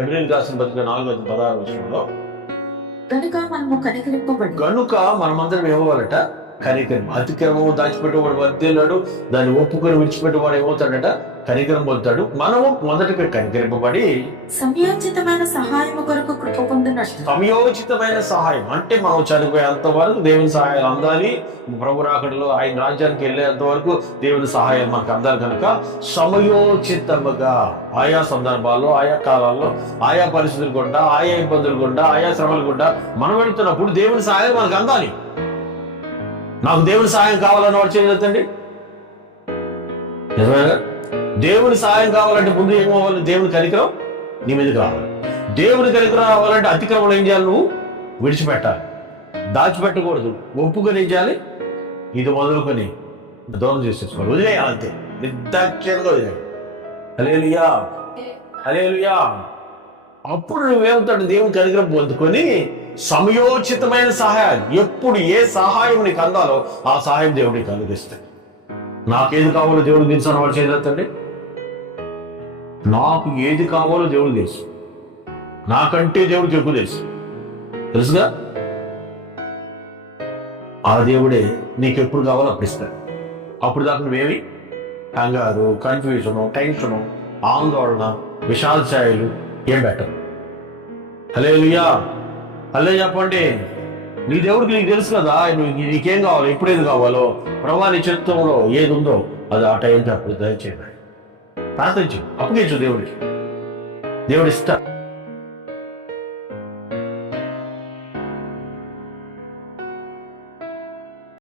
హెబ్రీయులకు రాసిన పత్రిక 4:16 కనుక మనమందరం ఏమవ్వాలట? కనికరం. అతిక్రమము దాచిపెట్టేవాడు వర్ధిల్లాడు, దాన్ని ఒప్పుకొని విడిచిపెట్టేవాడు ఏమవుతాడట? కనికరం పొందుతాడు. మనము మొదటగా కనికరింపబడి సమయోచితమైన సహాయం కొరకు కృప పొందినట్టు. సమయోచితమైన సహాయం అంటే మనం చనిపోయేంత వరకు దేవుని సహాయం అందాలి. ప్రభు రాకడలో ఆయన రాజ్యానికి వెళ్ళేంత వరకు దేవుని సహాయం మనకు అందాలి. కనుక సమయోచితముగా ఆయా సందర్భాల్లో, ఆయా కాలాల్లో, ఆయా పరిస్థితులు గుండా, ఆయా ఇబ్బందులు గుండా, ఆయా శ్రమలు గుండా మనం వెళుతున్నప్పుడు దేవుని సహాయం మనకు అందాలి. నాకు దేవుని సహాయం కావాలని వాడు చేయలేదండి. నిజమేనా? దేవుని సహాయం కావాలంటే ముందు ఏమవ్వాలి? దేవుని కనికరం నీ మీద కావాలి. దేవుని కనికరం రావాలంటే అతిక్రమం ఏం చేయాలి? నువ్వు విడిచిపెట్టాలి, దాచిపెట్టకూడదు. ఒప్పుకొని ఏం చేయాలి? ఇది మొదలుకొని దూరం చేసేసుకోవాలి, వదిలేయాలంతే. నిర్దాక్షిణ్యంగా వదిలేయాలి. హల్లెలూయా, హల్లెలూయా. అప్పుడు నువ్వేమవుతాడు? దేవుని కనికరం పొందుకొని సమయోచితమైన సహాయం, ఎప్పుడు ఏ సహాయం నీకు అందాలో ఆ సహాయం దేవుడు నీకు అనుగ్రహిస్తాడు. నాకేది కావాలో దేవుడు తెలుసు అన్న వాడు చేయలేదండి. నాకు ఏది కావాలో దేవుడు తెలుసు, నాకంటే దేవుడికి ఎక్కువ తెలుసుగా. ఆ దేవుడే నీకు ఎప్పుడు కావాలో అప్పుడు ఇస్తాడు. అప్పుడు దాకా నువ్వేమి కంగారు, కన్ఫ్యూజను, టెన్షను, ఆందోళన, విషాద ఛాయలు ఏం పెట్టరు. హల్లెలూయా, హల్లెలూయా చెప్పండి. నీ దేవుడికి నీకు తెలుసు కదా, నీకేం కావాలో, ఎప్పుడేది కావాలో, ప్రభువా నీ చిత్తంలో ఏది ఉందో అది ఆ టైంకి అప్పుడు దయచేయండి. ప్రార్థించు, అప్పగించు దేవుడికి. దేవుడు ఇస్తాడు.